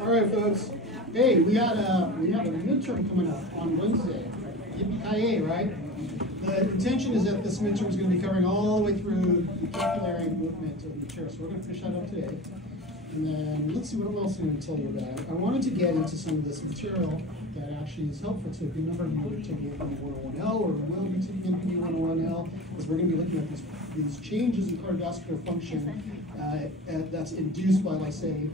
All right, folks. Hey, we have a midterm coming up on Wednesday. Yippee-ki-yay, right? The intention is that this midterm is going to be covering all the way through the capillary movement of the material. So we're going to finish that up today. And then let's see what else I'm going to tell you about. I wanted to get into some of this material that actually is helpful to a good number of you are taking NPB113L or will be taking NPB113L, because we're going to be looking at these changes in cardiovascular function that's induced by, like, say,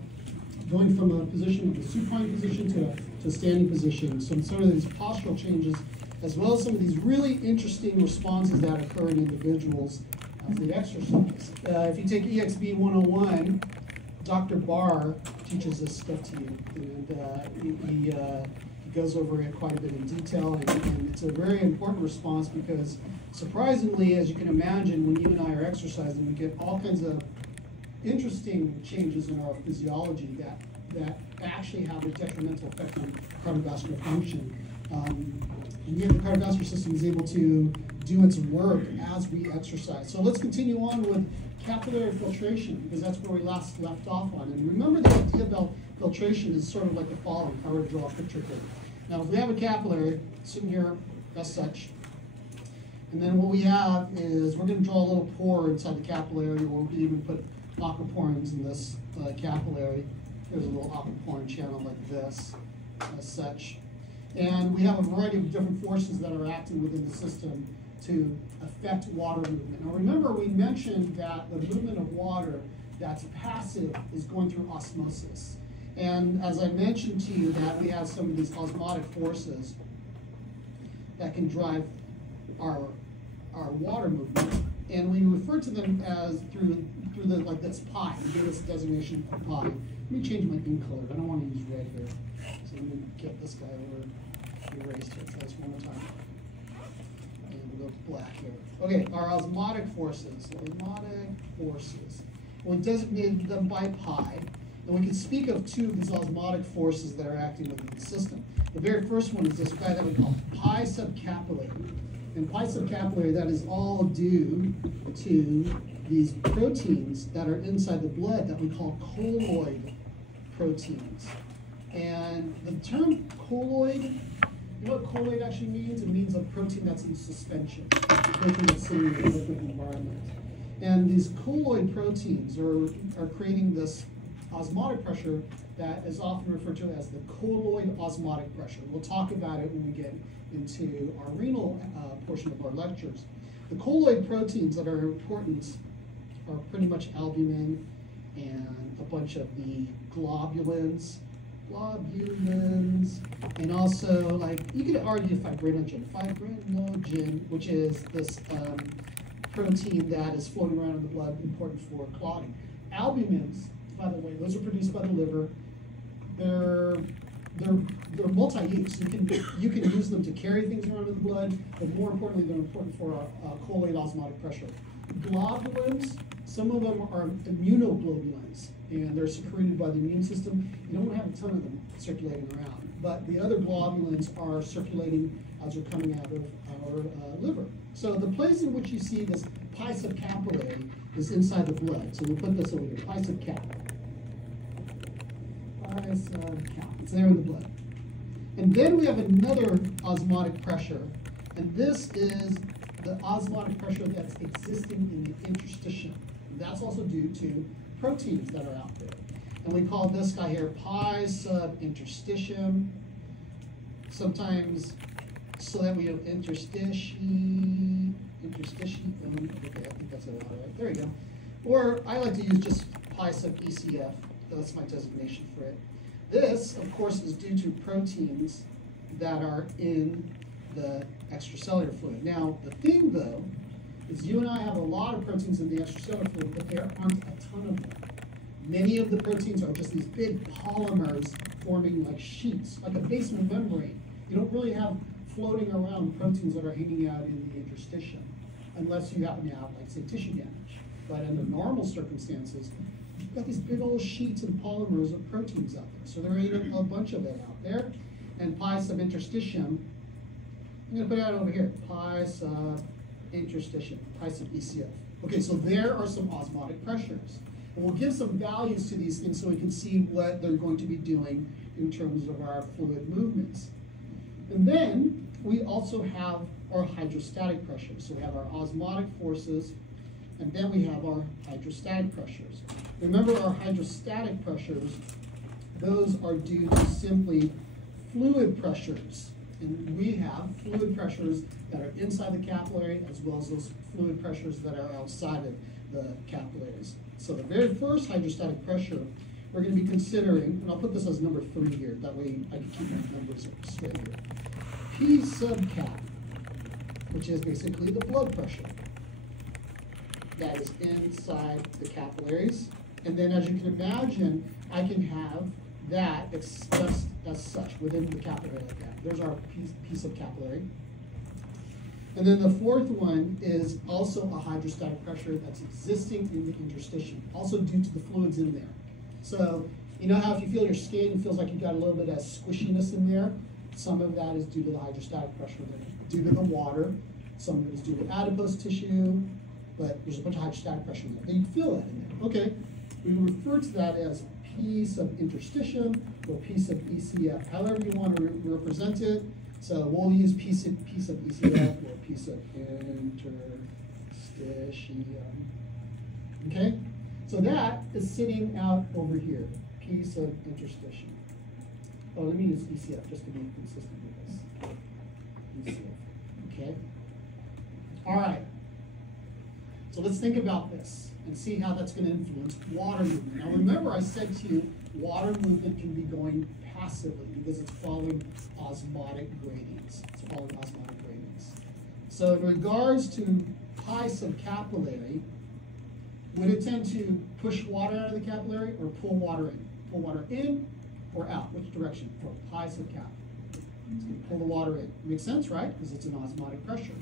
going from a position of a supine position to a standing position. So some of these postural changes, as well as some of these really interesting responses that occur in individuals after the exercise. If you take EXB 101, Dr. Barr teaches this stuff to you, and he goes over it quite a bit in detail, and it's a very important response because, surprisingly, as you can imagine, when you and I are exercising, we get all kinds of interesting changes in our physiology that actually have a detrimental effect on cardiovascular function. And yet the cardiovascular system is able to do its work as we exercise. So let's continue on with capillary filtration, because that's where we last left off on. And remember, the idea about filtration is sort of like the following. If I were to draw a picture here. Now, if we have a capillary sitting here as such, and then what we have is we're going to draw a little pore inside the capillary, or we can even put aquaporins in this capillary. There's a little aquaporin channel like this, as such. And we have a variety of different forces that are acting within the system to affect water movement. Now remember, we mentioned that the movement of water that's passive is going through osmosis. And as I mentioned to you, that we have some of these osmotic forces that can drive our water movement. And we refer to them as through the, like this pi. We give this designation of pi. Let me change my ink color. I don't want to use red here. So let me get this guy over. Erased here. Try this one more time. And we'll go to black here. Okay, our osmotic forces. Osmotic forces. We designated them by pi. And we can speak of two of these osmotic forces that are acting within the system. The very first one is this guy that we call pi subcapillary. And pi subcapillary, that is all due to these proteins that are inside the blood that we call colloid proteins. And the term colloid, you know what colloid actually means? It means a protein that's in suspension, a protein that's sitting in a liquid environment. And these colloid proteins are creating this osmotic pressure that is often referred to as the colloid osmotic pressure. We'll talk about it when we get into our renal portion of our lectures. The colloid proteins that are important are pretty much albumin and a bunch of the globulins, and also, like, you could argue fibrinogen, which is this protein that is floating around in the blood, important for clotting. Albumins, by the way, those are produced by the liver. They're multi-use. You can use them to carry things around in the blood, but more importantly, they're important for colloid osmotic pressure. Globulins, some of them are immunoglobulins, and they're secreted by the immune system. You don't have a ton of them circulating around, but the other globulins are circulating as they're coming out of our liver. So the place in which you see this pi subcapillary is inside the blood. So we'll put this over here, pi subcapillary. Pi subcapillary, it's there in the blood. And then we have another osmotic pressure, and this is the osmotic pressure that's existing in the interstitium. That's also due to proteins that are out there. And we call this guy here pi subinterstitium. Sometimes, so that we have interstitium. Okay, I think that's a lot, right? There we go. Or I like to use just pi sub ECF. That's my designation for it. This, of course, is due to proteins that are in the extracellular fluid. Now, the thing, though, is you and I have a lot of proteins in the extracellular fluid, but there aren't a ton of them. Many of the proteins are just these big polymers forming like sheets, like a basement membrane. You don't really have floating around proteins that are hanging out in the interstitium, unless you happen to have, like, say, tissue damage. But under normal circumstances, you've got these big old sheets and polymers of proteins out there. So there ain't a bunch of it out there. And pi subinterstitium, I'm going to put it out over here, pi subinterstitium, pi sub ECF. Okay, so there are some osmotic pressures. We'll give some values to these things so we can see what they're going to be doing in terms of our fluid movements. And then we also have our hydrostatic pressures. So we have our osmotic forces, and then we have our hydrostatic pressures. Remember, our hydrostatic pressures, those are due to simply fluid pressures. And we have fluid pressures that are inside the capillary as well as those fluid pressures that are outside of the capillaries. So the very first hydrostatic pressure we're going to be considering, and I'll put this as number 3 here, that way I can keep my numbers straight here. P sub cap, which is basically the blood pressure that is inside the capillaries. And then, as you can imagine, I can have that expressed as such within the capillary like that. There's our P sub capillary. And then the fourth one is also a hydrostatic pressure that's existing in the interstitium, also due to the fluids in there. So, you know how if you feel your skin, it feels like you've got a little bit of squishiness in there? Some of that is due to the hydrostatic pressure there, due to the water. Some of it is due to adipose tissue, but there's a bunch of hydrostatic pressure in there. You can feel that in there. Okay, we refer to that as P sub interstitium or P sub ECF, however you want to represent it. So we'll use P sub ECF or P sub interstitium. Okay, so that is sitting out over here, P sub interstitium. Oh, let me use ECF just to be consistent with this. ECF. Okay. All right. So let's think about this and see how that's going to influence water movement. Now remember, I said to you, water movement can be going passively because it's following osmotic gradients. It's following osmotic gradients. So in regards to pi subcapillary, would it tend to push water out of the capillary or pull water in? Pull water in or out? Which direction? For pi subcap. It's going to pull the water in. Makes sense, right? Because it's an osmotic pressure.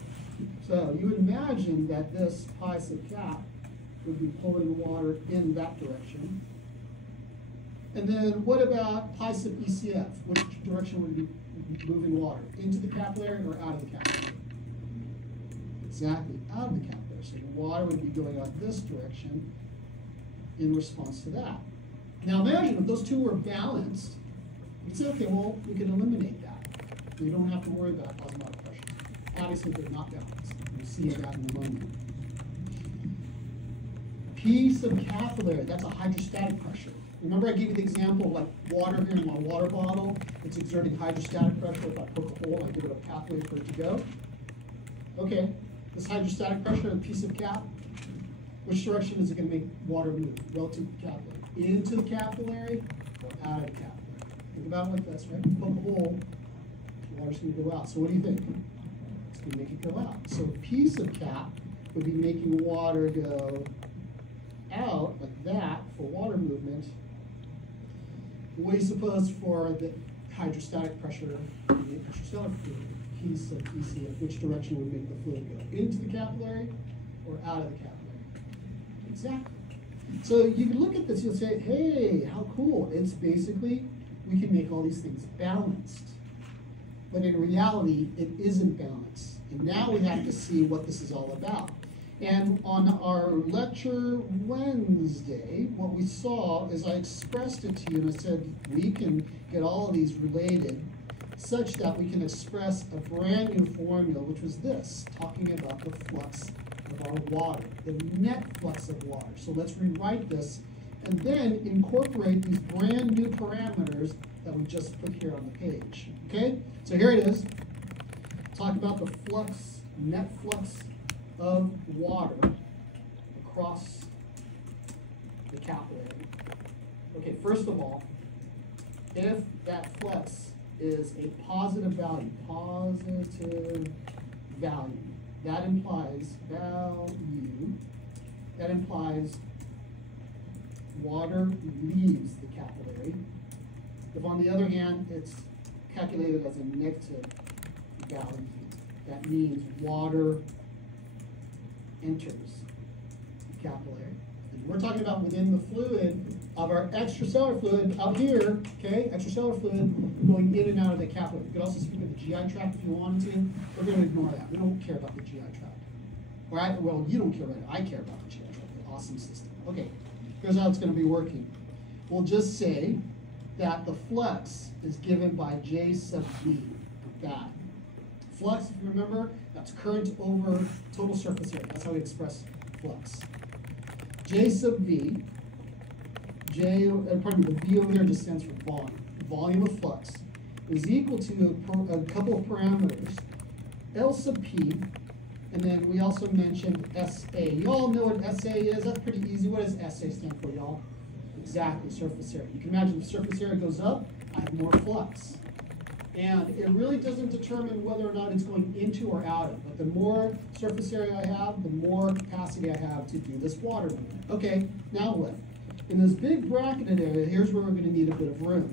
So you would imagine that this pi subcap would be pulling water in that direction. And then what about pi sub ECF? Which direction would it be moving water? Into the capillary or out of the capillary? Exactly, out of the capillary. So the water would be going out this direction in response to that. Now imagine if those two were balanced, you'd say, okay, well, we can eliminate that. We don't have to worry about osmotic pressure. Obviously, they're not balanced. We'll see that in a moment. P subcapillary, that's a hydrostatic pressure. Remember I gave you the example of like water here in my water bottle. It's exerting hydrostatic pressure. If I poke a hole, I give it a pathway for it to go. Okay, this hydrostatic pressure in P subcap, which direction is it going to make water move relative to the capillary? Into the capillary or out of the capillary? Think about it like this, right? You poke a hole, the water's going to go out. So what do you think? It's going to make it go out. So P subcap would be making water go out like that for water movement. What do you suppose for the hydrostatic pressure in the extracellular fluid, P sub ECF, which direction would make the fluid go? Into the capillary or out of the capillary? Exactly. So you can look at this, you'll say, hey, how cool. It's basically, we can make all these things balanced. But in reality, it isn't balanced. And now we have to see what this is all about. And on our lecture Wednesday, what we saw is I expressed it to you and I said we can get all of these related such that we can express a brand new formula, which was this, talking about the flux of our water, the net flux of water. So let's rewrite this and then incorporate these brand new parameters that we just put here on the page. Okay? So here it is. Talk about the flux, net flux of water across the capillary. Okay, first of all, if that flux is a positive value, that implies water leaves the capillary. If on the other hand, it's calculated as a negative value, that means water enters the capillary. And we're talking about within the fluid of our extracellular fluid out here, okay, extracellular fluid going in and out of the capillary. You could also speak of the GI tract if you wanted to. We're going to ignore that. We don't care about the GI tract. Well, you don't care about it. I care about the GI tract, the awesome system. Okay, Here's how it's going to be working. We'll just say that the flux is given by J sub V. That. Flux, if you remember, that's current over total surface area. That's how we express flux. J sub V, the V over there just stands for volume. Volume of flux is equal to a couple of parameters, L sub P, and then we also mentioned SA. You all know what SA is? That's pretty easy. What does SA stand for, y'all? Exactly, surface area. You can imagine if surface area goes up, I have more flux. And it really doesn't determine whether or not it's going into or out of, but the more surface area I have, the more capacity I have to do this water movement. Okay, now what? In this big bracketed area, here's where we're going to need a bit of room.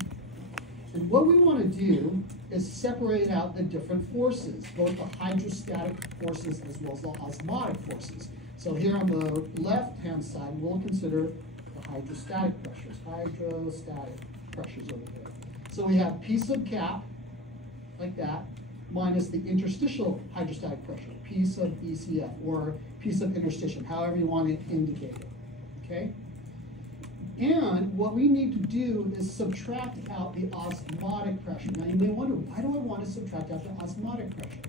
And what we want to do is separate out the different forces, both the hydrostatic forces as well as the osmotic forces. So here on the left-hand side, we'll consider the hydrostatic pressures. Hydrostatic pressures over here. So we have P sub cap, like that, minus the interstitial hydrostatic pressure, P sub ECF, or P sub interstitium, however you want to indicate it, okay? And what we need to do is subtract out the osmotic pressure. Now you may wonder, why do I want to subtract out the osmotic pressure?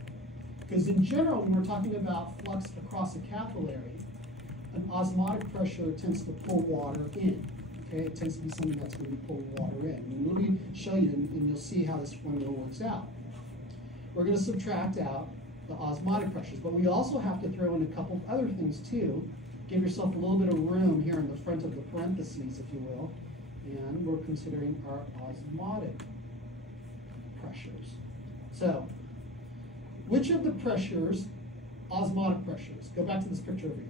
Because in general, when we're talking about flux across a capillary, an osmotic pressure tends to pull water in. Okay, it tends to be something that's going to be pulling water in. And let me show you, and you'll see how this formula works out. We're going to subtract out the osmotic pressures, but we also have to throw in a couple of other things too. Give yourself a little bit of room here in the front of the parentheses, if you will, and we're considering our osmotic pressures. So, which of the pressures, osmotic pressures, go back to this picture over here.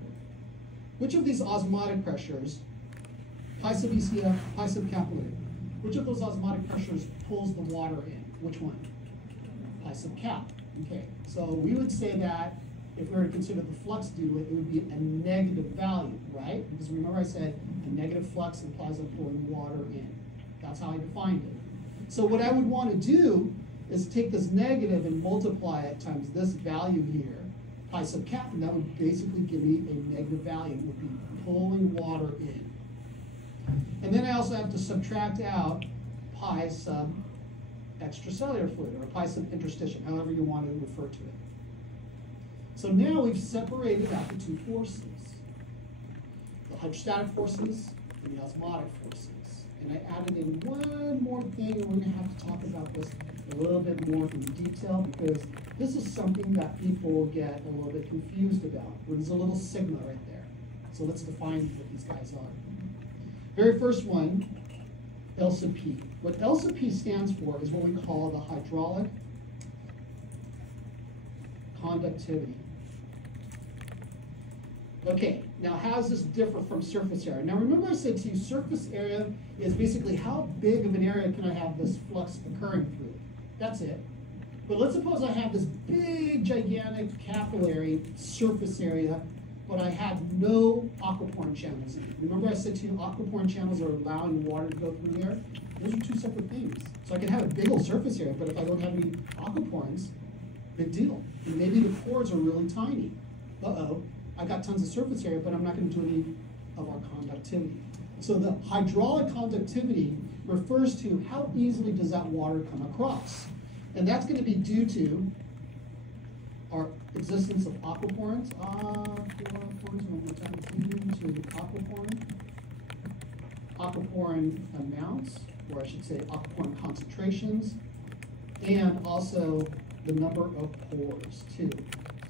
Which of these osmotic pressures, pi sub ECF, pi sub capillary, which of those osmotic pressures pulls the water in? Which one? Pi sub cap. Okay, so we would say that if we were to consider the flux due to it, it would be a negative value, right? Because remember I said a negative flux implies I'm pulling water in. That's how I defined it. So what I would want to do is take this negative and multiply it times this value here, pi sub cap, and that would basically give me a negative value. It would be pulling water in. And then I also have to subtract out pi sub extracellular fluid, or pi sub interstitium, however you want to refer to it. So now we've separated out the two forces, the hydrostatic forces and the osmotic forces. And I added in one more thing, and we're going to have to talk about this a little bit more in detail, because this is something that people get a little bit confused about. There's a little sigma right there. So let's define what these guys are. Very first one, L sub P. What L sub P stands for is what we call the hydraulic conductivity. Okay, now how does this differ from surface area? Now remember I said to you, surface area is basically how big of an area can I have this flux occurring through. That's it. But let's suppose I have this big, gigantic capillary surface area, but I have no aquaporin channels in it. Remember I said to you, aquaporin channels are allowing water to go through there? Those are two separate things. So I can have a big old surface area, but if I don't have any aquaporins, big deal. And maybe the pores are really tiny. Uh-oh, I got tons of surface area, but I'm not going to do any of our conductivity. So the hydraulic conductivity refers to how easily does that water come across. And that's going to be due to our existence of aquaporins. Aquaporin amounts, or I should say aquaporin concentrations, and also the number of pores too.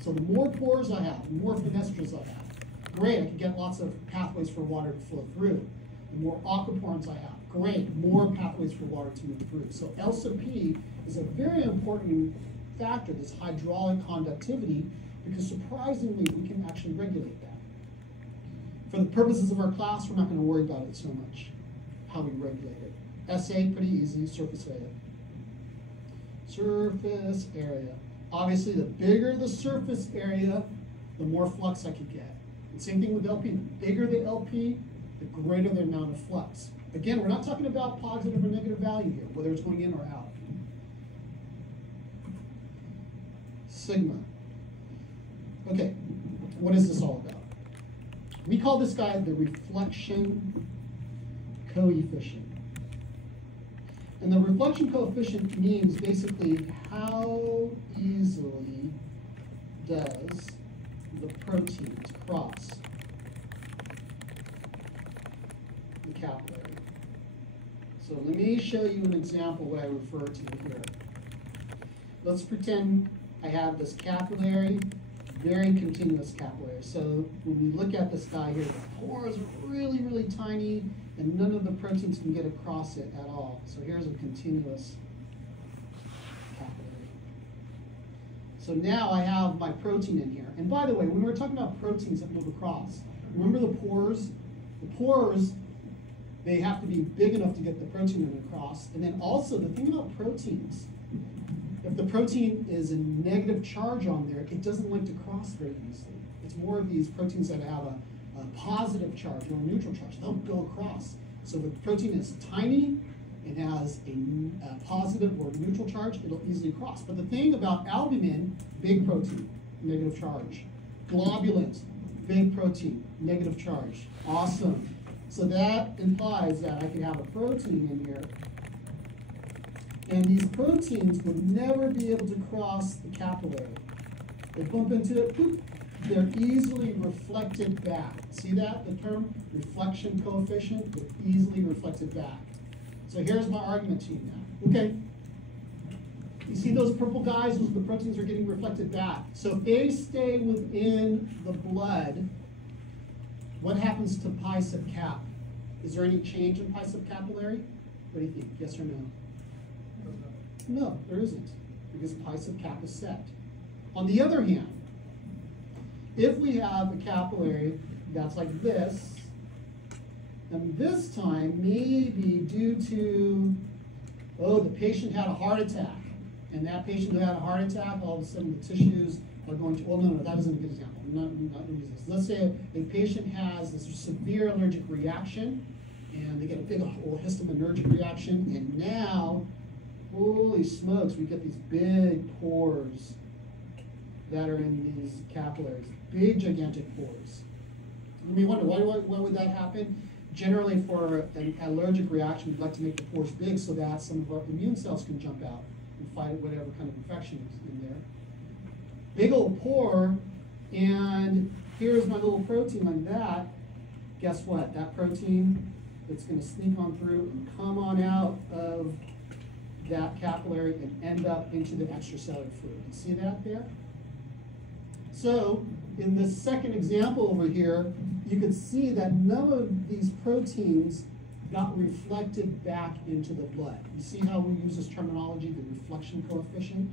So the more pores I have, the more fenestras I have, great, I can get lots of pathways for water to flow through. The more aquaporins I have, great, more pathways for water to move through. So L sub P is a very important factor, this hydraulic conductivity, because surprisingly we can actually regulate that. For the purposes of our class, we're not going to worry about it so much, how we regulate it. SA, pretty easy, surface area. Surface area. Obviously, the bigger the surface area, the more flux I could get. And same thing with LP. The bigger the LP, the greater the amount of flux. Again, we're not talking about positive or negative value here, whether it's going in or out. Sigma. Okay, what is this all about? We call this guy the reflection coefficient. And the reflection coefficient means basically how easily does the proteins cross the capillary. So let me show you an example of what I refer to here. Let's pretend I have this capillary, very continuous capillary. So when we look at this guy here, the pores are really, really tiny, and none of the proteins can get across it at all. So here's a continuous capillary. So now I have my protein in here. And by the way, when we're talking about proteins that move across, remember the pores? The pores, they have to be big enough to get the protein across. And then also, the thing about proteins, if the protein is a negative charge on there, it doesn't like to cross very easily. It's more of these proteins that have a positive charge or a neutral charge. They'll go across. So if the protein is tiny and has a positive or neutral charge, it'll easily cross. But the thing about albumin, big protein, negative charge. Globulins, big protein, negative charge. Awesome. So that implies that I can have a protein in here, and these proteins would never be able to cross the capillary. They bump into it, boop, they're easily reflected back. See that, the term reflection coefficient? They're easily reflected back. So here's my argument to you now. Okay, you see those purple guys, those are the proteins are getting reflected back. So if they stay within the blood, what happens to pi sub cap? Is there any change in pi sub capillary? What do you think, yes or no? No, there isn't, because pi sub cap is set. On the other hand, if we have a capillary that's like this, and this time maybe due to, oh, the patient had a heart attack, and that patient who had a heart attack, all of a sudden the tissues are going to, well, no, that isn't a good example. I'm not going to use this. Let's say a patient has this severe allergic reaction, and they get a big histaminergic reaction, and now, holy smokes, we get these big pores that are in these capillaries, big gigantic pores. You may wonder, why would that happen? Generally for an allergic reaction, we'd like to make the pores big so that some of our immune cells can jump out and fight whatever kind of infection is in there. Big old pore, and here's my little protein like that. Guess what? That protein, it's going to sneak on through and come on out of that capillary and end up into the extracellular fluid. You see that there? So in the second example over here, you can see that none of these proteins got reflected back into the blood. You see how we use this terminology, the reflection coefficient?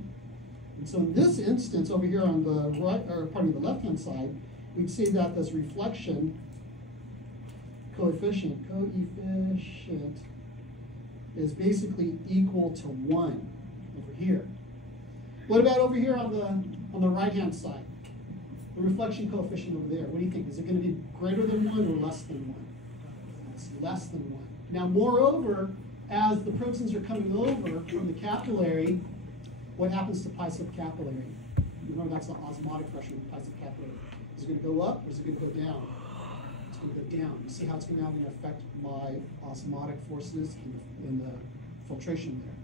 And so in this instance over here on the right, or pardon me, the left-hand side, we see that this reflection coefficient is basically equal to 1 over here. What about over here on the right-hand side? The reflection coefficient over there, what do you think? Is it going to be greater than 1 or less than 1? It's less than 1. Now, moreover, as the proteins are coming over from the capillary, what happens to pi sub capillary? Remember, that's the osmotic pressure of the pi sub capillary. Is it going to go up or is it going to go down? It's going to go down. You see how it's now going to affect my osmotic forces in the filtration there.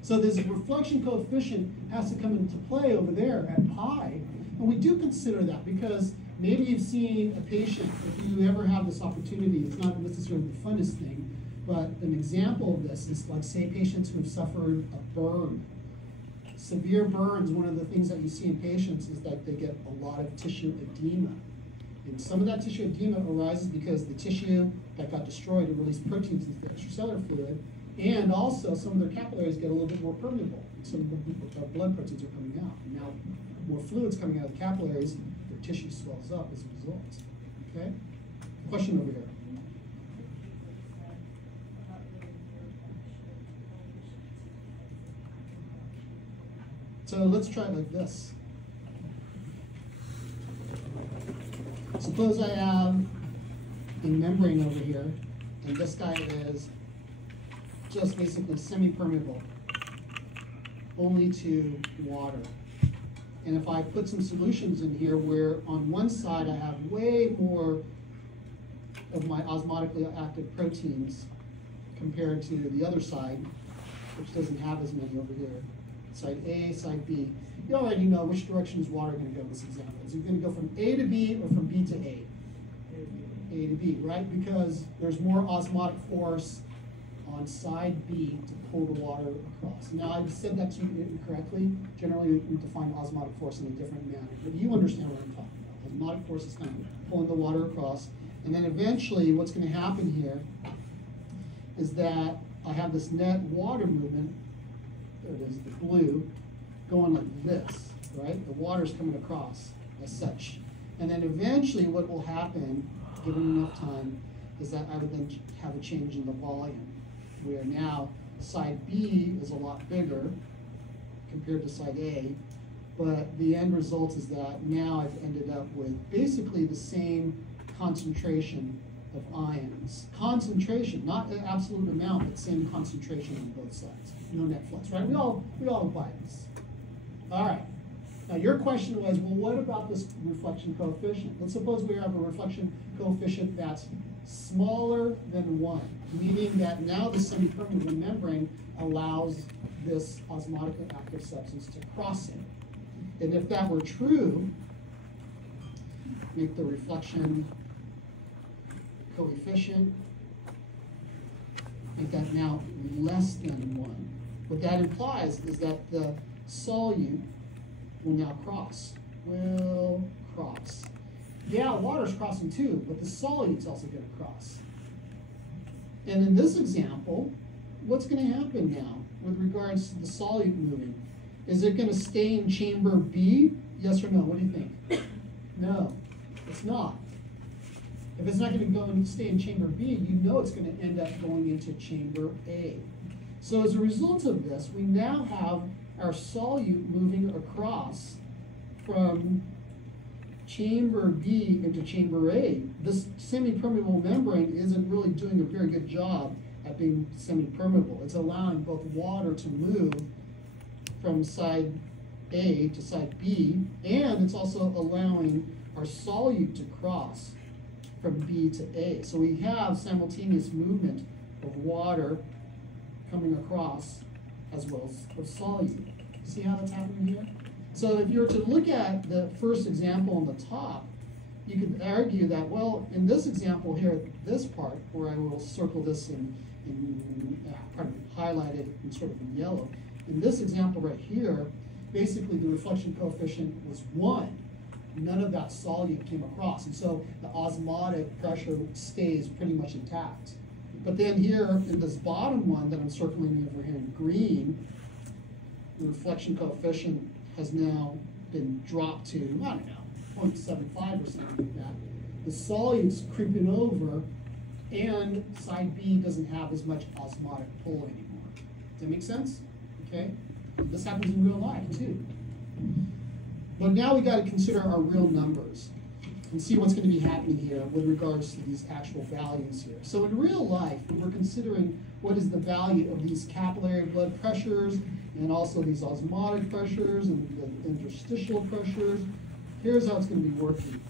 So this reflection coefficient has to come into play over there at pi. And we do consider that because maybe you've seen a patient, if you ever have this opportunity, it's not necessarily the funnest thing, but an example of this is like, say, patients who have suffered a burn. Severe burns, one of the things that you see in patients is that they get a lot of tissue edema. And some of that tissue edema arises because the tissue that got destroyed and released proteins into the extracellular fluid, and also some of their capillaries get a little bit more permeable. Some of the blood proteins are coming out. And now more fluids coming out of the capillaries, their tissue swells up as a result. Okay? Question over here. So let's try it like this. Suppose I have a membrane over here, and this guy is just basically semi-permeable, only to water. And if I put some solutions in here where on one side I have way more of my osmotically active proteins compared to the other side, which doesn't have as many over here. Side A, side B. You already know which direction is water going to go in this example. Is it going to go from A to B or from B to A? A to B, right? Because there's more osmotic force on side B to pull the water across. Now, I've said that to you incorrectly. Generally, we define osmotic force in a different manner. But you understand what I'm talking about. Osmotic force is kind of pulling the water across. And then eventually, what's going to happen here is that I have this net water movement, there it is, the blue, going like this, right? The water's coming across as such. And then eventually what will happen, given enough time, is that I would then have a change in the volume, where now side B is a lot bigger compared to side A, but the end result is that now I've ended up with basically the same concentration of ions. Concentration, not an absolute amount, but same concentration on both sides. No net flux, right? We all apply this. All right. Now your question was, well, what about this reflection coefficient? Let's suppose we have a reflection coefficient that's smaller than 1, meaning that now the semi-permeable membrane allows this osmotically active substance to cross it. And if that were true, make the reflection coefficient, make that now less than 1. What that implies is that the solute will now cross. Will cross. Yeah, water's crossing too, but the solute's also going to cross. And in this example, what's going to happen now with regards to the solute moving? Is it going to stay in chamber B? Yes or no? What do you think? No, it's not. If it's not going to go and stay in chamber B, you know it's going to end up going into chamber A. So as a result of this, we now have our solute moving across from chamber B into chamber A. This semi-permeable membrane isn't really doing a very good job at being semi-permeable. It's allowing both water to move from side A to side B, and it's also allowing our solute to cross from B to A. So we have simultaneous movement of water coming across as well as of solute. See how that's happening here? So if you were to look at the first example on the top, you could argue that, well, in this example here, this part, where I will circle this highlight it in sort of in yellow, in this example right here, basically the reflection coefficient was 1. None of that solute came across, and so the osmotic pressure stays pretty much intact. But then here in this bottom one that I'm circling over here in green, the reflection coefficient has now been dropped to, I don't know, 0.75 or something like that. The solute's creeping over, and side B doesn't have as much osmotic pull anymore. Does that make sense? Okay? This happens in real life too. But now we got to consider our real numbers and see what's going to be happening here with regards to these actual values here. So in real life, we're considering what is the value of these capillary blood pressures and also these osmotic pressures and the interstitial pressures. Here's how it's going to be working.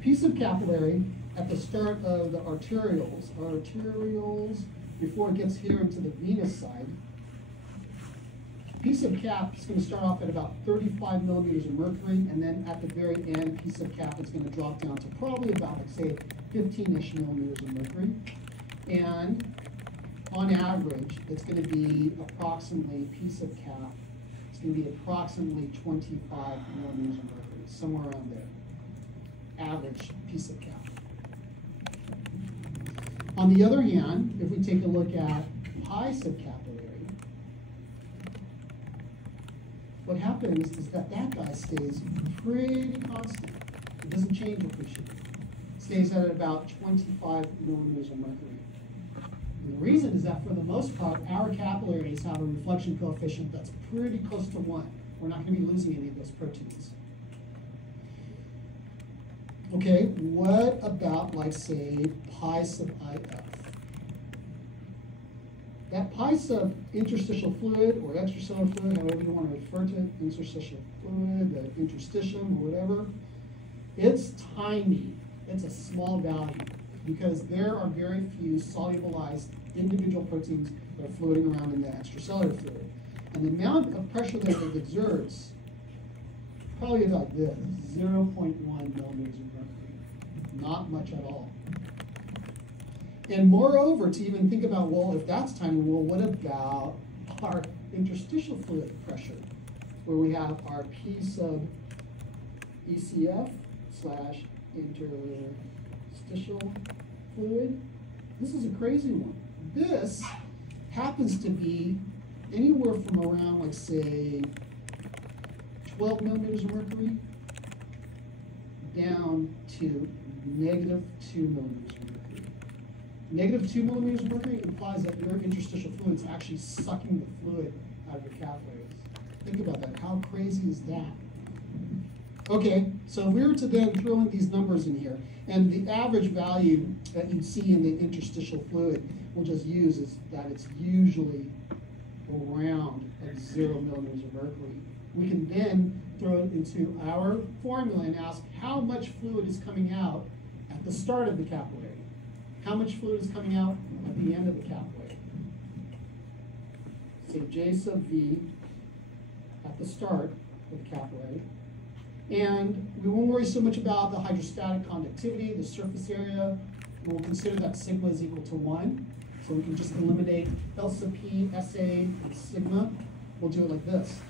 Piece of capillary at the start of the arterioles, before it gets here into the venous side. Piece of cap is going to start off at about 35 millimeters of mercury, and then at the very end, piece of cap is going to drop down to probably about, like, say, 15-ish millimeters of mercury. And on average, it's going to be approximately, piece of cap, it's going to be approximately 25 millimeters of mercury, somewhere around there. Average piece of cap. On the other hand, if we take a look at pi subcapillary, what happens is that guy stays pretty constant. It doesn't change appreciably. It stays at about 25 millimeters of mercury. And the reason is that for the most part, our capillaries have a reflection coefficient that's pretty close to 1. We're not going to be losing any of those proteins. Okay, what about, like, say, pi sub IF? That pi sub interstitial fluid or extracellular fluid, however you want to refer to it, interstitial fluid, the interstitium, or whatever, it's tiny. It's a small value. because there are very few solubilized individual proteins that are floating around in the extracellular fluid. And the amount of pressure that it exerts, probably like this, 0.1 millimeters of mercury. Not much at all. And moreover, to even think about, well, if that's tiny, well, what about our interstitial fluid pressure, where we have our P sub ECF slash interstitial fluid? This is a crazy one. This happens to be anywhere from around, like, say, 12 millimeters of mercury down to -2 millimeters of mercury. -2 millimeters of mercury implies that your interstitial fluid is actually sucking the fluid out of your capillaries. Think about that. How crazy is that? Okay, so if we were to then throw in these numbers in here, and the average value that you see in the interstitial fluid we'll just use is that it's usually around like 0 millimeters of mercury. We can then throw it into our formula and ask how much fluid is coming out at the start of the capillary. How much fluid is coming out at the end of the capillary? So J sub V at the start of the capillary. And we won't worry so much about the hydrostatic conductivity, the surface area. We'll consider that sigma is equal to 1. So we can just eliminate L sub P, SA, and sigma. We'll do it like this.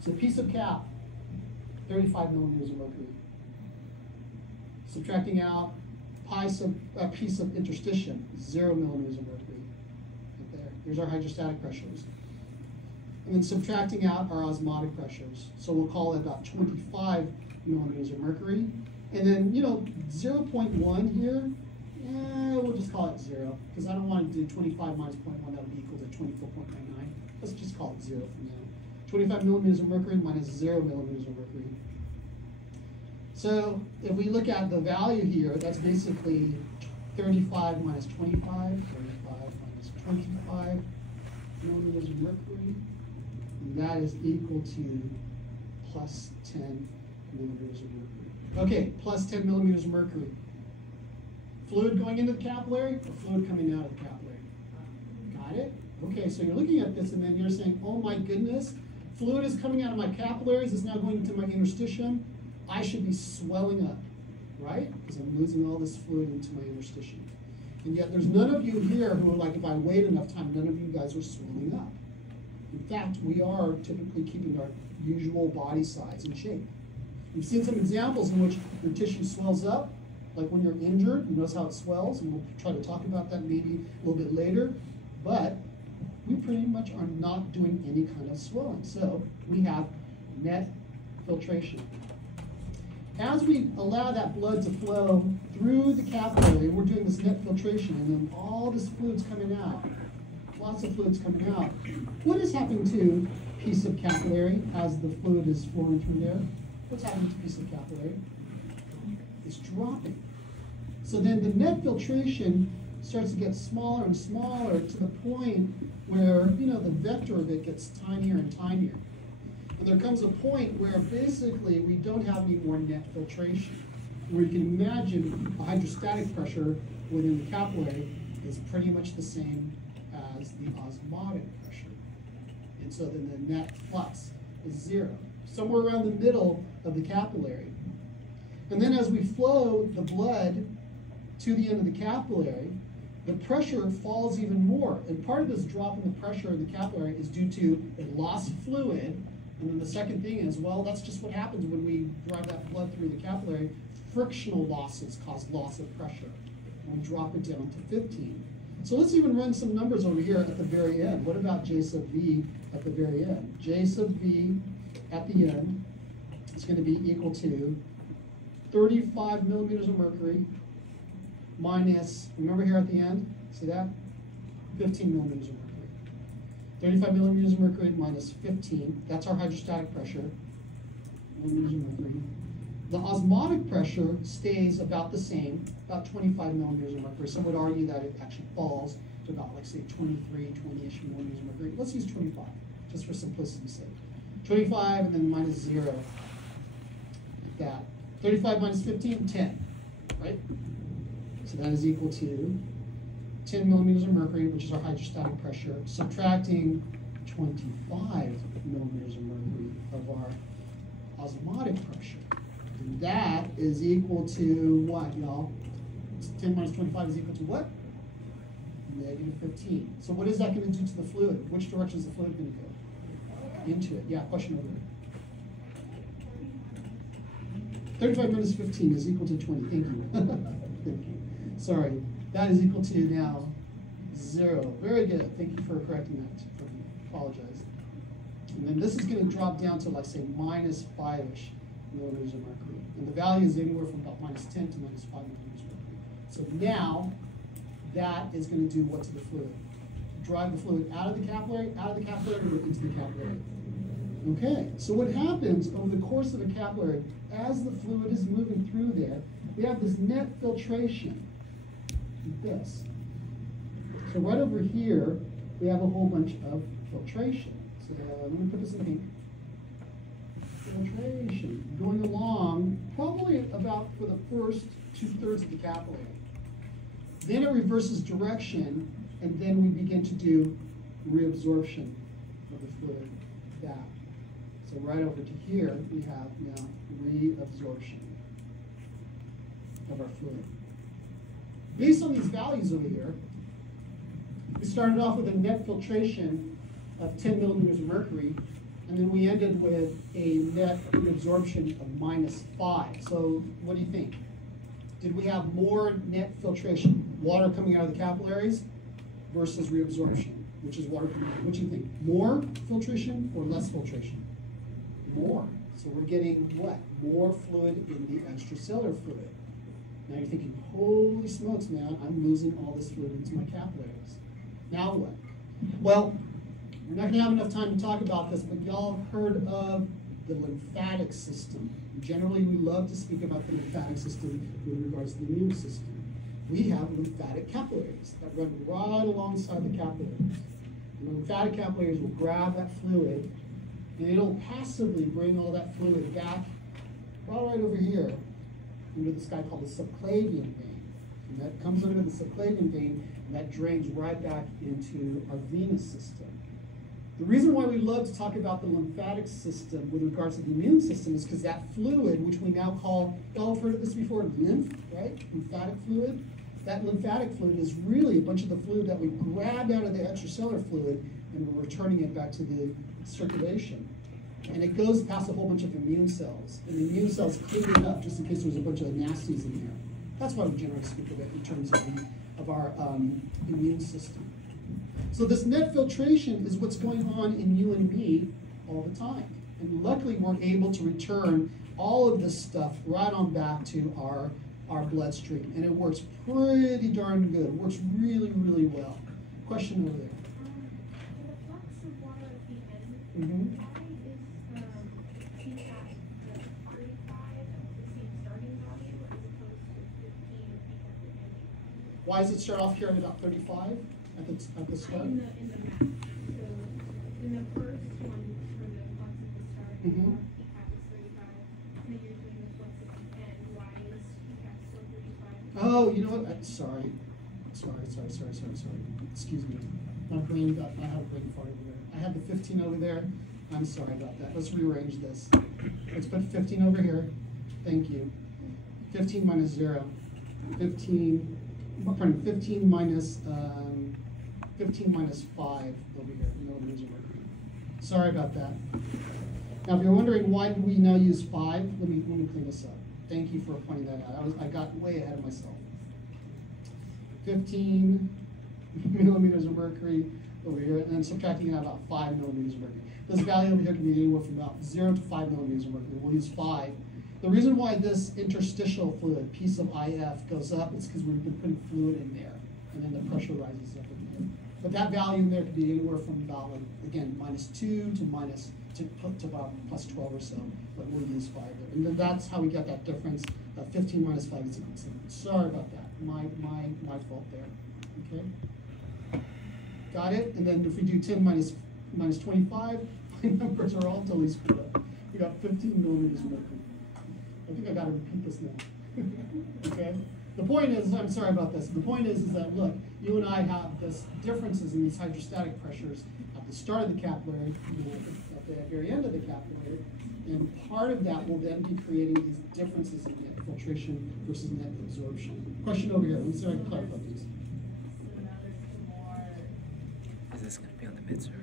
So P sub cap, 35 millimeters of mercury. Subtracting out P sub interstitium, 0 millimeters of mercury. Right there. Here's our hydrostatic pressures. And then subtracting out our osmotic pressures. So we'll call it about 25 millimeters of mercury. And then, 0.1 here, we'll just call it 0, because I don't want to do 25 minus 0.1, that would be equal to 24.99. Let's just call it 0 for now. 25 millimeters of mercury minus 0 millimeters of mercury. So if we look at the value here, that's basically 35 minus 25, 35 minus 25 millimeters of mercury. And that is equal to plus 10 millimeters of mercury. Okay, plus 10 millimeters of mercury. Fluid going into the capillary or fluid coming out of the capillary? Got it? Okay, so you're looking at this and then you're saying, oh my goodness, fluid is coming out of my capillaries, it's now going into my interstitium. I should be swelling up, right? Because I'm losing all this fluid into my interstitium. And yet there's none of you here who are like, if I wait enough time, none of you guys are swelling up. In fact, we are typically keeping our usual body size and shape. We've seen some examples in which your tissue swells up, like when you're injured, you notice how it swells, and we'll try to talk about that maybe a little bit later, but we pretty much are not doing any kind of swelling. So we have net filtration. As we allow that blood to flow through the capillary, we're doing this net filtration, and then all this fluid's coming out. Lots of fluid's coming out. What is happening to P sub capillary as the fluid is flowing through there? What's happening to P sub capillary? It's dropping. So then the net filtration starts to get smaller and smaller to the point where, the vector of it gets tinier and tinier. And there comes a point where basically we don't have any more net filtration. Where you can imagine the hydrostatic pressure within the capillary is pretty much the same as the osmotic pressure. And so then the net flux is 0, somewhere around the middle of the capillary. And then as we flow the blood to the end of the capillary, the pressure falls even more. And part of this drop in the pressure in the capillary is due to a loss of fluid. And then the second thing is, well, that's just what happens when we drive that blood through the capillary. Frictional losses cause loss of pressure. And we drop it down to 15. So let's even run some numbers over here at the very end. What about J sub V at the very end? J sub V at the end is going to be equal to 35 millimeters of mercury minus, remember here at the end, see that? 15 millimeters of mercury. 35 millimeters of mercury minus 15, that's our hydrostatic pressure, millimeters of mercury. The osmotic pressure stays about the same, about 25 millimeters of mercury. Some would argue that it actually falls to about, like, say, 23, 20-ish millimeters of mercury. Let's use 25, just for simplicity's sake. 25 and then minus 0, like that. 35 minus 15, 10, right? So that is equal to 10 millimeters of mercury, which is our hydrostatic pressure, subtracting 25 millimeters of mercury of our osmotic pressure. And that is equal to what, y'all? 10 minus 25 is equal to what? Negative 15. So what is that going to do to the fluid? Which direction is the fluid going to go? Into it. Yeah, question over there. 35 minus 15 is equal to 20. Thank you. Thank you. Sorry. That is equal to now 0. Very good. Thank you for correcting that. Apologize. And then this is going to drop down to, like, say, minus 5-ish millimeters of mercury. And the value is anywhere from about minus 10 to minus 5 millimeters of mercury. So now, that is going to do what to the fluid? Drive the fluid out of the capillary, or into the capillary. Okay, so what happens over the course of a capillary, as the fluid is moving through there, we have this net filtration, like this. So right over here, we have a whole bunch of filtration. So let me put this in pink. Filtration, going along probably about for the first 2/3 of the capillary. Then it reverses direction, and then we begin to do reabsorption of the fluid back. So right over to here, we have now reabsorption of our fluid. Based on these values over here, we started off with a net filtration of 10 millimeters of mercury, and then we ended with a net reabsorption of minus 5. So what do you think? Did we have more net filtration, water coming out of the capillaries, versus reabsorption, which is water coming out? What do you think? More filtration or less filtration? More. So we're getting what? More fluid in the extracellular fluid. Now you're thinking, holy smokes, man, I'm losing all this fluid into my capillaries. Now what? Well, we're not going to have enough time to talk about this, but y'all have heard of the lymphatic system. Generally, we love to speak about the lymphatic system with regards to the immune system. We have lymphatic capillaries that run right alongside the capillaries. And the lymphatic capillaries will grab that fluid, and it'll passively bring all that fluid back right over here under this guy called the subclavian vein. And that comes under the subclavian vein, and that drains right back into our venous system. The reason why we love to talk about the lymphatic system with regards to the immune system is because that fluid, which we now call, y'all have heard of this before, lymph, right? Lymphatic fluid. That lymphatic fluid is really a bunch of the fluid that we grabbed out of the extracellular fluid and we're returning it back to the circulation. And it goes past a whole bunch of immune cells. And the immune cells clean it up just in case there's a bunch of nasties in there. That's why we generally speak of it in terms of our immune system. So this net filtration is what's going on in you and me all the time. And luckily we're able to return all of this stuff right on back to our bloodstream. And it works pretty darn good. It works really, really well. Question over there. The flux of water at the end, Mm-hmm. why is heat at the 35 the same starting value as opposed to 15 at the beginning? Why does it start off here at about 35 at the start? In the math. So in the first one for the flux at the start, Mhm. heat cap is 35, and then you're doing the flux at the end. Why is heat cap still 35? Oh, you know what? Sorry. Excuse me. I have a brain fart over there. I had the 15 over there. I'm sorry about that. Let's rearrange this. Let's put 15 over here. Thank you. 15 minus 0. 15 minus 5 over here, millimeters of mercury. Sorry about that. Now, if you're wondering why do we now use 5, let me clean this up. Thank you for pointing that out. I got way ahead of myself. 15 millimeters of mercury over here, and then subtracting out about 5 millimeters of mercury. This value over here can be anywhere from about 0 to 5 millimeters of mercury. We'll use 5. The reason why this interstitial fluid, piece of IF, goes up is because we've been putting fluid in there, and then the pressure rises up in there. But that value in there could be anywhere from about, like, again, -2 to about plus 12 or so, but we'll use 5 there. And then that's how we get that difference of 15 minus 5 is equal to 7. Sorry about that. My fault there. Okay? Got it? And then if we do 10 minus 25, my numbers are all totally screwed up. We got 15 millimeters of mercury. I think I got to repeat this now. Okay? The point is, I'm sorry about this, the point is that, look, you and I have this differences in these hydrostatic pressures at the start of the capillary, at the very end of the capillary, and part of that will then be creating these differences in net filtration versus net absorption. Question over here, let me see if I can clarify these. Is this going to be on the mid-serve?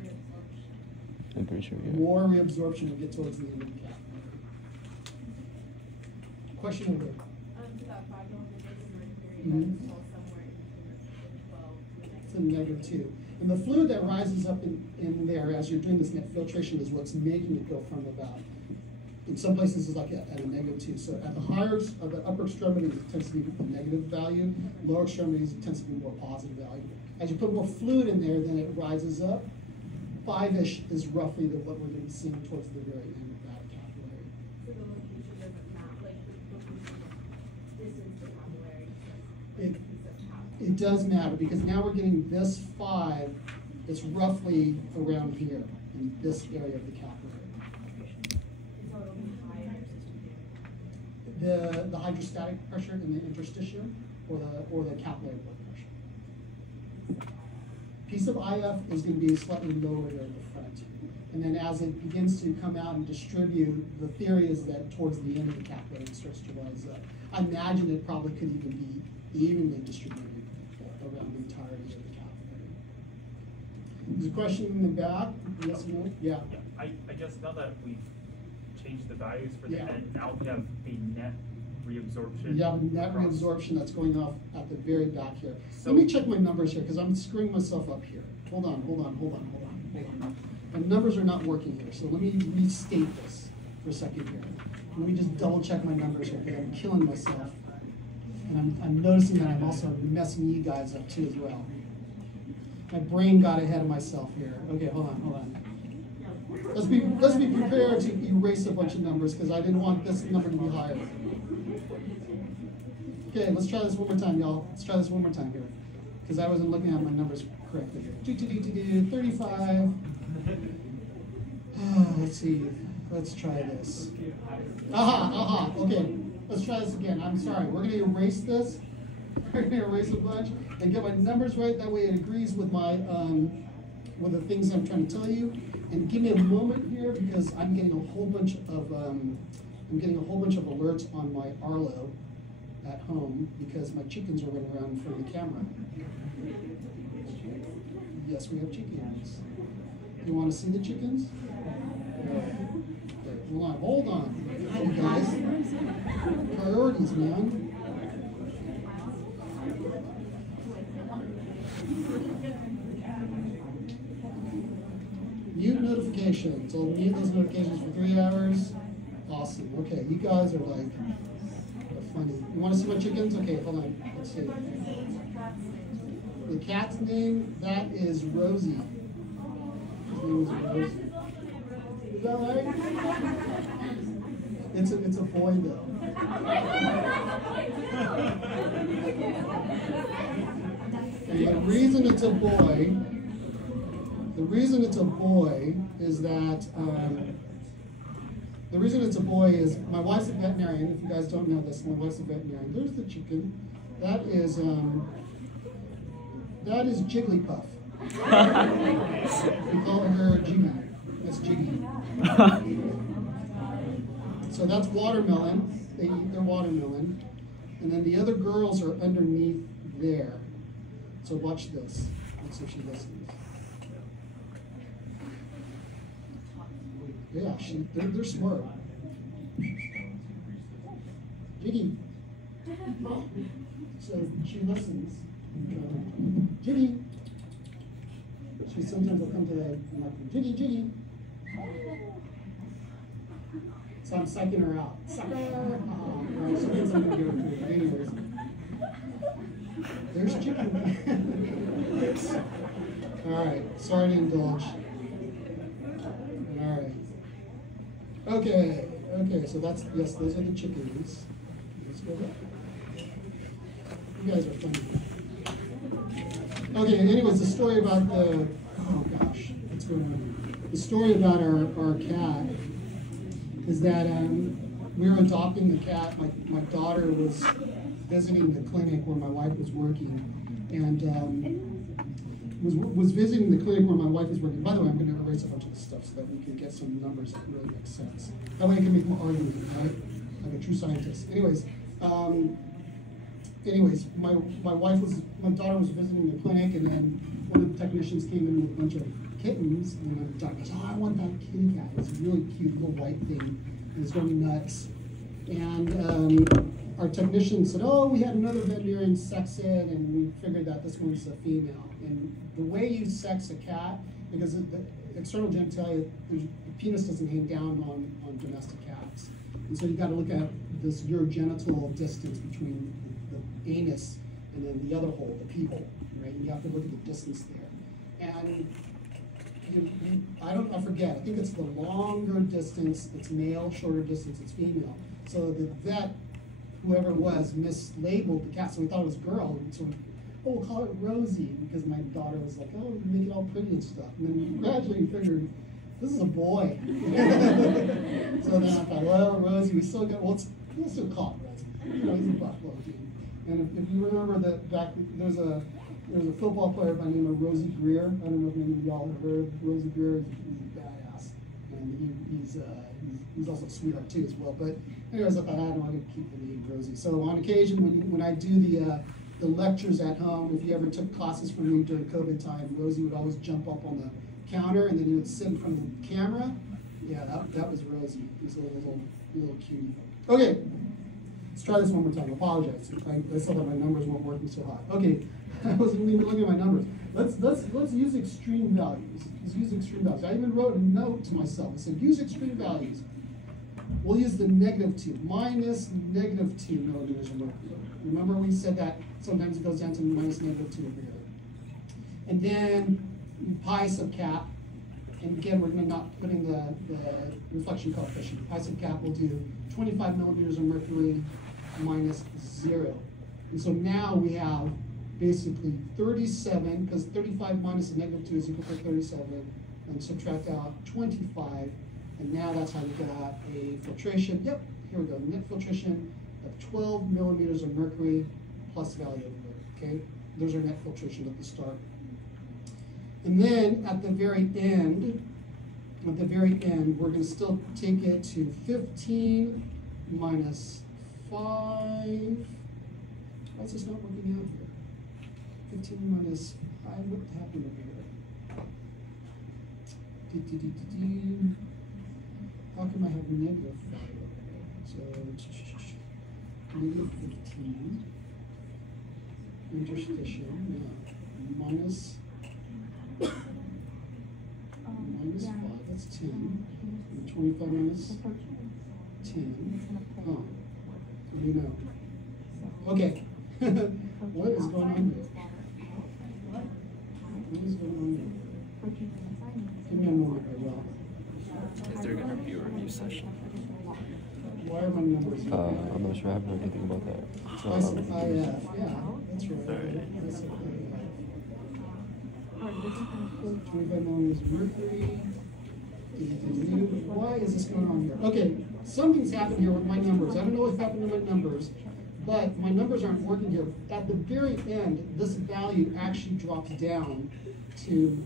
I'm pretty sure, yeah. More reabsorption will get towards the end of the capillary. Question over here. It's a -2. And the fluid that rises up in there as you're doing this net filtration is what's making it go from about, in some places it's like at a -2. So at the higher, the upper extremities, it tends to be a negative value. Lower extremities, it tends to be more positive value. As you put more fluid in there, then it rises up. 5-ish is roughly what we're going to be seeing towards the very end of that capillary. So the location doesn't matter, like the location of distance to capillary. It does matter because now we're getting this 5, it's roughly around here in this area of the capillary. So it'll be higher. The hydrostatic pressure in the interstitium or the capillary blood pressure. Piece of IF is going to be slightly lower there at the front. And then as it begins to come out and distribute, the theory is that towards the end of the capillary it starts to rise up. I imagine it probably could even be evenly distributed around the entirety of the capillary. There's a question in the back. Yes or no? Yeah. I guess now that we've changed the values for the Yeah. net, now we have the net reabsorption. You have net across- reabsorption that's going off at the very back here. So- Let me check my numbers here because I'm screwing myself up here. Hold on. My numbers are not working here, so let me restate this for a second here. Let me just double check my numbers here because I'm killing myself. And I'm noticing that I'm also messing you guys up too as well. My brain got ahead of myself here. Okay, hold on. Let's be prepared to erase a bunch of numbers because I didn't want this number to be higher. Okay, let's try this one more time, y'all. Let's try this one more time here. Because I wasn't looking at my numbers correctly here. 35. Let's see. Let's try this. Okay. Let's try this again. I'm sorry. We're going to erase this. We're going to erase a bunch and get my numbers right. That way it agrees with my with the things I'm trying to tell you. And give me a moment here because I'm getting a whole bunch of alerts on my Arlo at home because my chickens are running around in front of the camera. Yes, we have chickens. You want to see the chickens? Okay, hold on. You guys. Priorities, man. Mute notifications. I'll mute those notifications for 3 hours. Awesome. Okay, you guys are like funny. You want to see my chickens? Okay, hold on. Let's see. The cat's name, that is Rosie. His name is Rosie. Is that right? It's a boy though. And the reason it's a boy is that my wife's a veterinarian. If you guys don't know this, my wife's a veterinarian. There's the chicken. That is Jigglypuff. We call her Jiggy. That's Jiggy. So that's watermelon. They eat their watermelon. And then the other girls are underneath there. So watch this. Let's see if she listens. Yeah, they're smart. Jiggy. So she listens. Jiggy. She sometimes will come to the microphone. Jiggy. So I'm psyching her out. Sucker! Right, so that's what I'm gonna do. Anyways. There's chicken. Alright, sorry to indulge. Alright. Okay, so that's, yes, those are the chickens. Let's go back. You guys are funny. Okay, anyways, the story about the, oh gosh, what's going on? The story about our cat is that we were adopting the cat. My daughter was visiting the clinic where my wife was working, and was visiting the clinic where my wife was working. By the way, I'm going to erase a bunch of this stuff so that we can get some numbers that really make sense. That way I can make more argument, right? Like a true scientist. Anyways, my daughter was visiting the clinic, and then one of the technicians came in with a bunch of kittens, and the doctor goes, "Oh, I want that kitty cat. It's a really cute little white thing, and it's going nuts." And our technician said, "Oh, we had another veterinarian sex it, and we figured that this one's a female." And the way you sex a cat, because the external genitalia, the penis doesn't hang down on domestic cats, and so you got to look at this urogenital distance between the anus and then the other hole, the pee hole, right? You have to look at the distance there. And I forget, I think it's the longer distance, it's male, shorter distance, it's female. So the vet, whoever it was, mislabeled the cat, so we thought it was a girl, and so we'll call it Rosie, because my daughter was like, "Oh, you make it all pretty and stuff." And then gradually figured, this is a boy. So then I thought, well, Rosie, we still got, we'll still call it Rosie. You know, he's a Buffalo team. And if you remember that back, there's a football player by the name of Rosie Greer. I don't know if any of y'all have heard of Rosie Greer. He's a badass, and he's also a sweetheart too as well. But anyways, I thought I don't want to keep the name Rosie. So on occasion, when I do the lectures at home, if you ever took classes from me during COVID time, Rosie would always jump up on the counter, and then he would sit in front of the camera. Yeah, that was Rosie. He's a little cutie. Okay, let's try this one more time. I apologize. I saw that my numbers weren't working so hot. Okay, I wasn't even looking at my numbers. Let's use extreme values. Let's use extreme values. I even wrote a note to myself. I said, use extreme values. We'll use the -2, minus -2 millimeters of mercury. Remember we said that sometimes it goes down to minus -2 over here. And then pi sub cap, and again, we're not putting the reflection coefficient. Pi sub cap will do 25 millimeters of mercury minus 0. And so now we have basically 37, because 35 minus a -2 is equal to 37, and subtract out 25, and now that's how we got a filtration. Yep, here we go, net filtration of 12 millimeters of mercury plus value of mercury, okay? Those are net filtration at the start. And then at the very end, we're going to still take it to 15 minus 5. Why is this not working out here? 15 minus 5, what happened over here? How come I have negative 5 over here? So, negative 15, interstitial, minus 5, that's 10, and 25 minus 10, oh, what do you know? Okay, what is going on here? What is going on here? Give me a moment, y'all. Is there going to be a review session? Why are my numbers? I'm not sure. I haven't heard anything about that. So, yeah, that's right. 25 millimeters of mercury. Why is this going on here? Okay, something's happened here with my numbers. I don't know what's happened to my numbers, but my numbers aren't working here. At the very end, this value actually drops down to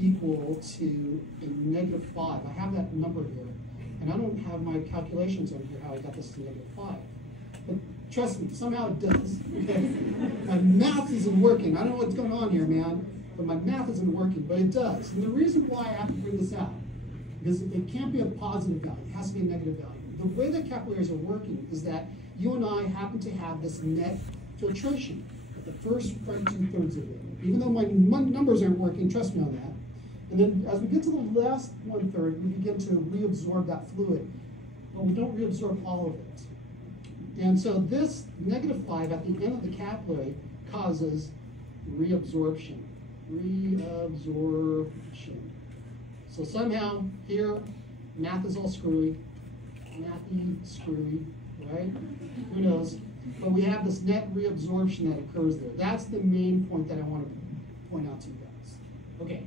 equal to a -5. I have that number here, and I don't have my calculations on here how I got this to -5. But trust me, somehow it does. Okay? My math isn't working. I don't know what's going on here, man, but my math isn't working, but it does. And the reason why I have to bring this out, because it can't be a positive value, it has to be a negative value. The way that capillaries are working is that you and I happen to have this net filtration at the first right 2/3 of it. Even though my numbers aren't working, trust me on that. And then as we get to the last 1/3, we begin to reabsorb that fluid, but we don't reabsorb all of it. And so this -5 at the end of the capillary causes reabsorption. So somehow here, math is all screwy, right? Who knows? But we have this net reabsorption that occurs there. That's the main point that I want to point out to you guys. Okay.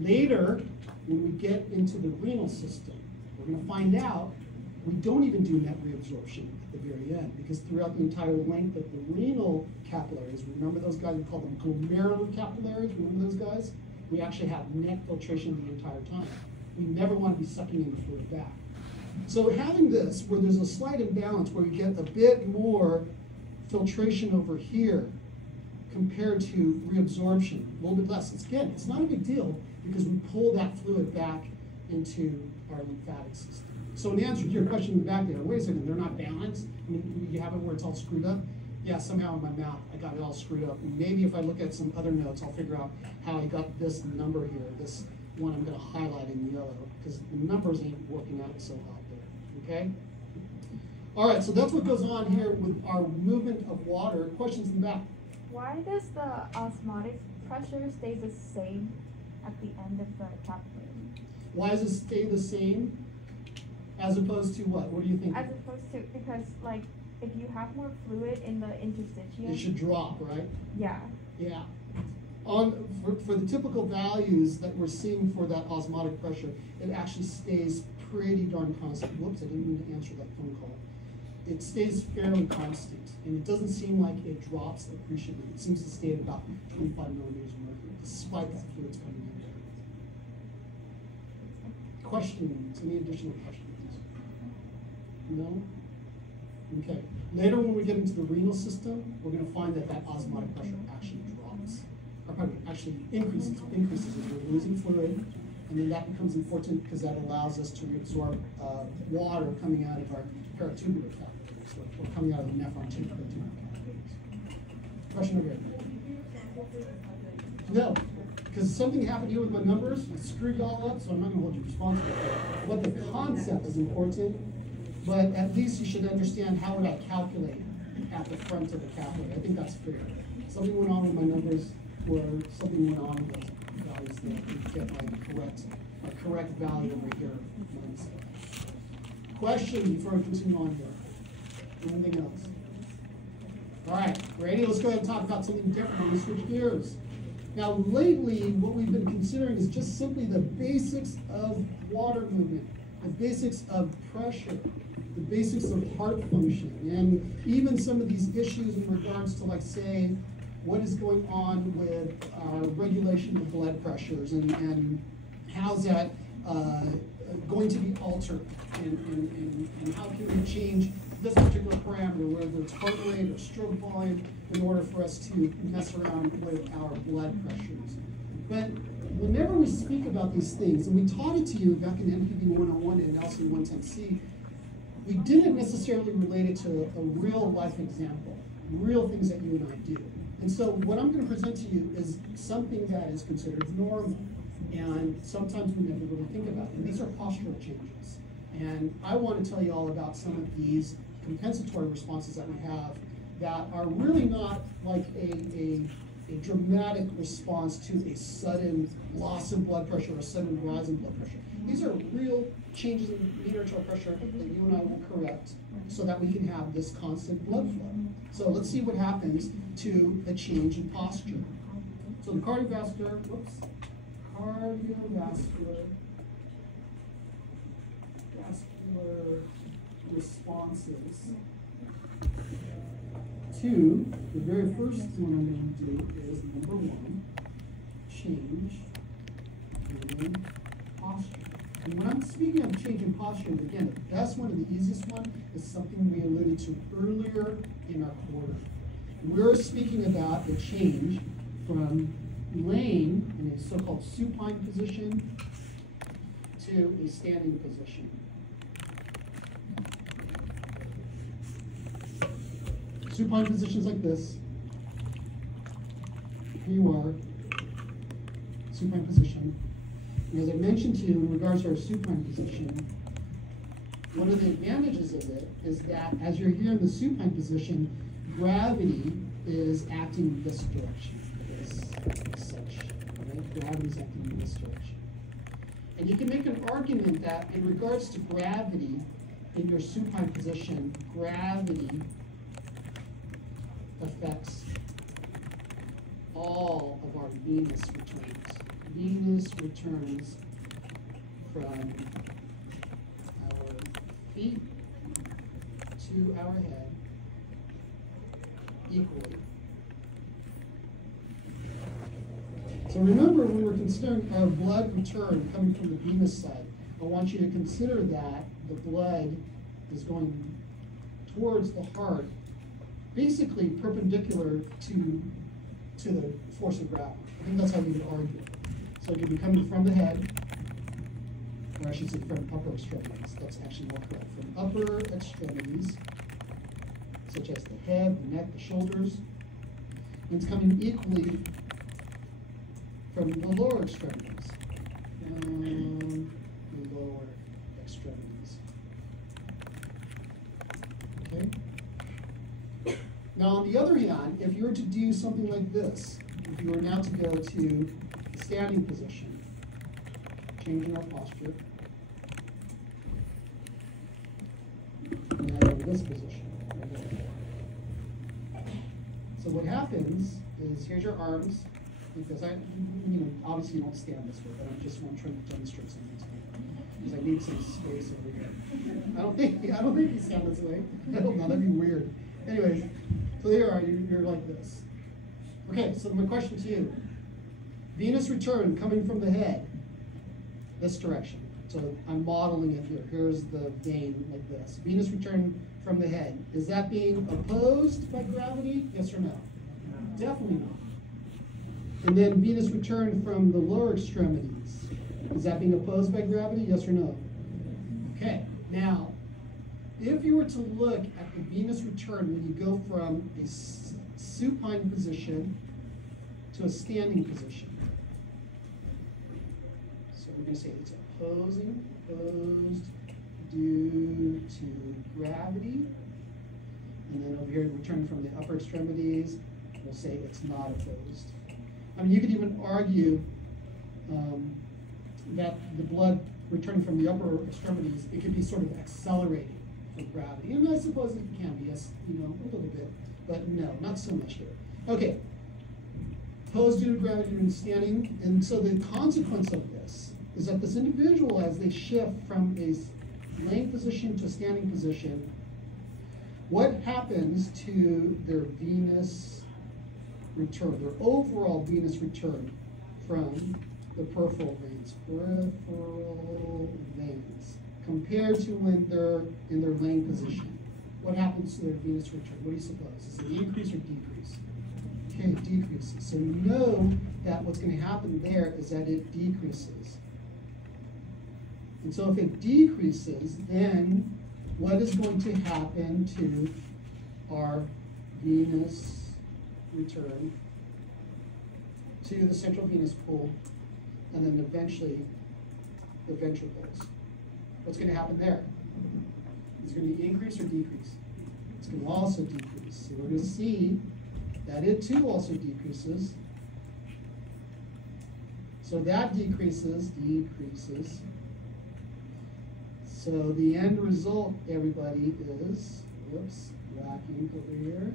Later, when we get into the renal system, we're going to find out We don't even do net reabsorption at the very end, because throughout the entire length of the renal capillaries, remember those guys, we call them glomerular capillaries, remember those guys? We actually have net filtration the entire time. We never want to be sucking in the fluid back. So having this, where there's a slight imbalance, where you get a bit more filtration over here compared to reabsorption, a little bit less. It's not a big deal, because we pull that fluid back into our lymphatic system. So in answer to your question in the back there, wait a second, they're not balanced? I mean, you have it where it's all screwed up? Yeah, somehow in my mouth, I got it all screwed up. And maybe if I look at some other notes, I'll figure out how I got this number here, this one I'm gonna highlight in yellow, because the numbers ain't working out so hot there, okay? All right, so that's what goes on here with our movement of water. Questions in the back? Why does the osmotic pressure stay the same at the end of the capillary? Why does it stay the same as opposed to what? What do you think? As opposed to, because like, if you have more fluid in the interstitium. It should drop, right? Yeah. Yeah. For the typical values that we're seeing for that osmotic pressure, it actually stays pretty darn constant. Whoops, I didn't mean to answer that phone call. It stays fairly constant, and it doesn't seem like it drops appreciably. It seems to stay at about 25 millimeters of mercury, despite that fluid's coming in there. Questions? Any additional questions? No? Okay. Later when we get into the renal system, we're going to find that that osmotic pressure actually drops. Or pardon me, actually increases as we're losing fluid. And then that becomes important because that allows us to reabsorb water coming out of our peritubular capillaries, or coming out of the nephron to peritubular capillaries. Question over here. No, because something happened here with my numbers. I screwed it all up, so I'm not going to hold you responsible for it. But the concept is important. But at least you should understand how would I calculate at the front of the capillary. I think that's fair. Something went on with my numbers, or something went on with those values there. Get my correct value over here. Question before I continue on here. Anything else? All right, ready? Let's go ahead and talk about something different. I'm going to switch gears. Now, lately, what we've been considering is just simply the basics of water movement, the basics of pressure, the basics of heart function, and even some of these issues in regards to, like, say, what is going on with regulation of blood pressures, and how's that going to be altered, and how can we change this particular parameter, whether it's heart rate or stroke volume, in order for us to mess around with our blood pressures. But whenever we speak about these things, and we taught it to you back in NPB101 and LC110C, we didn't necessarily relate it to a real life example, real things that you and I do. And so what I'm going to present to you is something that is considered normal, and sometimes we never really think about it. And these are postural changes. And I want to tell you all about some of these compensatory responses that we have that are really not like a dramatic response to a sudden loss in blood pressure or a sudden rise in blood pressure. These are real changes in mean arterial pressure that you and I will correct so that we can have this constant blood flow. So let's see what happens to a change in posture. So the cardiovascular responses to the very first one I'm going to do is number one, change in posture. And when I'm speaking of change in posture, again, the best one and the easiest one is something we alluded to earlier in our quarter. We're speaking about the change from laying in a so-called supine position to a standing position. Supine positions like this. Here you are, supine position. And as I mentioned to you in regards to our supine position, one of the advantages of it is that as you're here in the supine position, gravity is acting in this direction, as such. Right? Gravity is acting in this direction. And you can make an argument that in regards to gravity in your supine position, gravity affects all of our venous returns. Venous returns from our feet to our head equally. So remember, when we're considering our blood return coming from the venous side, I want you to consider that the blood is going towards the heart, basically perpendicular to the force of gravity. I think that's how you would argue it. So it could be coming from the head, or I should say from upper extremities. That's actually more correct. From upper extremities, such as the head, the neck, the shoulders. And it's coming equally from the lower extremities. Down the lower extremities. Okay? Now, on the other hand, if you were to do something like this, if you were now to go to the standing position, changing our posture, and now go to this position. So what happens is, here's your arms, because obviously you don't stand this way, but I just want to try to demonstrate something to you, because I need some space over here. I don't think you stand this way. I don't know, that'd be weird. Anyways, so there you are, you're like this. Okay, so my question to you, venous return coming from the head, this direction. So I'm modeling it here. Here's the vein like this. Venous return from the head. Is that being opposed by gravity? Yes or no? Definitely not. And then venous return from the lower extremities. Is that being opposed by gravity? Yes or no? Okay, now, if you were to look at the venous return when you go from a supine position to a standing position. So we're going to say it's opposed due to gravity. And then over here, return from the upper extremities, we'll say it's not opposed. I mean, you could even argue that the blood returning from the upper extremities, it could be sort of accelerating with gravity. And I suppose it can be, yes, a little bit, but no, not so much here. Okay, opposed due to gravity when standing. And so the consequence of this is that this individual, as they shift from a laying position to a standing position, what happens to their venous return, their overall venous return from the peripheral veins, compared to when they're in their laying position? What happens to their venous return? What do you suppose? Is it an increase or decrease? Okay, it decreases. So you know that what's going to happen there is that it decreases. And so if it decreases, then what is going to happen to our venous return to the central venous pool, and then eventually the ventricles? What's going to happen there? Is it going to increase or decrease? It's going to also decrease. So we're going to see that it too also decreases. So that decreases. So the end result, everybody, is, whoops, black ink over here.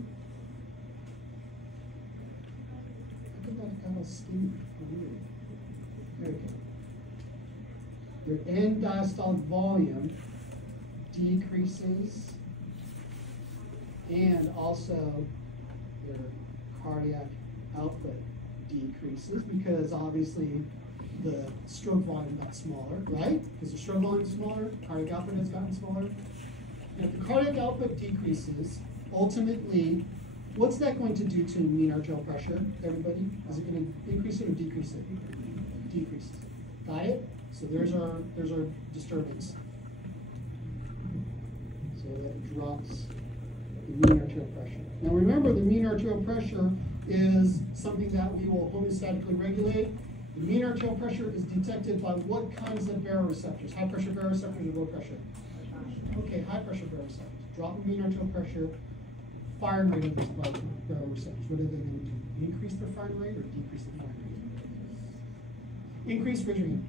Look at that kind of skinny. There we go. Their end diastolic volume decreases, and also their cardiac output decreases, because obviously the stroke volume got smaller, right? Because the stroke volume is smaller, cardiac output has gotten smaller. And if the cardiac output decreases, ultimately, what's that going to do to mean arterial pressure, everybody? Is it going to increase it or decrease it? Decreases. Got it? So there's our disturbance. So that drops the mean arterial pressure. Now remember, the mean arterial pressure is something that we will homeostatically regulate. The mean arterial pressure is detected by what kinds of baroreceptors? High pressure baroreceptors or low pressure? Okay, high pressure baroreceptors. Drop the mean arterial pressure, firing rate of those baroreceptors. What are they going to do? Increase their firing rate or decrease the firing rate? Increase, raise your hand.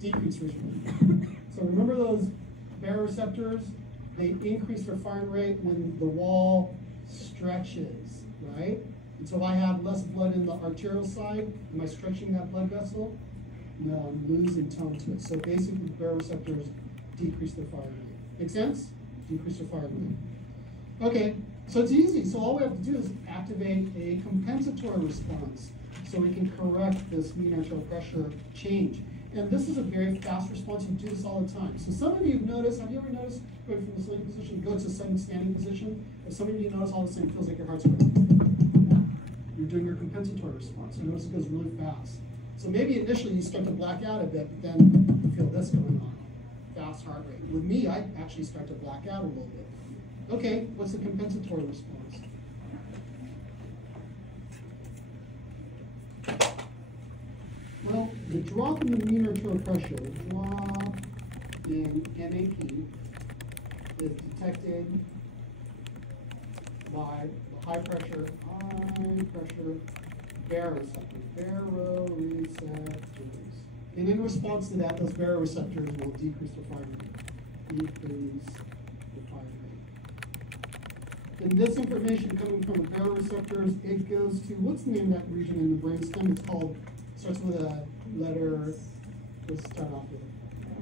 Decrease, raise your hand. So remember those baroreceptors? They increase their firing rate when the wall stretches, right? And so if I have less blood in the arterial side, am I stretching that blood vessel? No, I'm losing tone to it. So basically, the baroreceptors decrease their firing rate. Make sense? decrease your fire rate. Okay, so it's easy. So all we have to do is activate a compensatory response so we can correct this mean arterial pressure change. And this is a very fast response. You do this all the time. So some of you have noticed, have you ever noticed going from the sitting position, go to a sudden standing position? If some of you notice all of a sudden it feels like your heart's racing. You're doing your compensatory response. You notice it goes really fast. So maybe initially you start to black out a bit, but then you feel this going on. Fast heart rate. With me, I actually start to black out a little bit. Okay, what's the compensatory response? Well, the drop in the mean arterial pressure, the drop in MAP, is detected by the high pressure baroreceptors. And in response to that, those baroreceptors will decrease the fire rate. Decrease the fire rate. And this information coming from the baroreceptors, it goes to, what's the name of that region in the brainstem? It's called, starts with a letter, let's start off with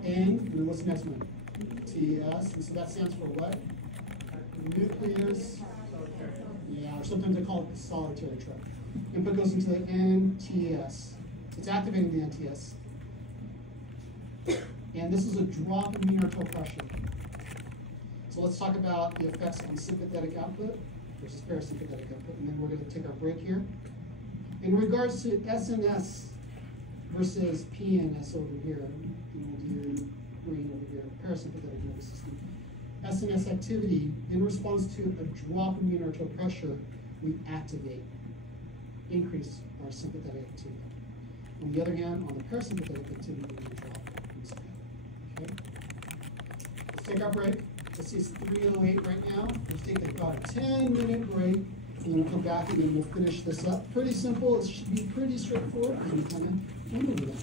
N, and then what's the next one? TS, and so that stands for what? Nucleus, yeah, or sometimes they call it the solitary tract. Input goes into the NTS. It's activating the NTS. And this is a drop in mean arterial pressure. So let's talk about the effects on sympathetic output versus parasympathetic output, and then we're going to take our break here. In regards to SNS versus PNS over here, and we'll do green over here, parasympathetic nervous system. SNS activity, in response to a drop in mean arterial pressure, we activate, increase our sympathetic activity. On the other hand, on the parasympathetic activity, we drop instead. Okay? Let's take our break. Let's see, it's 3:08 right now. Let's take about a 10-minute break, and then we'll come back and then we'll finish this up. Pretty simple. It should be pretty straightforward. And kind of went over that.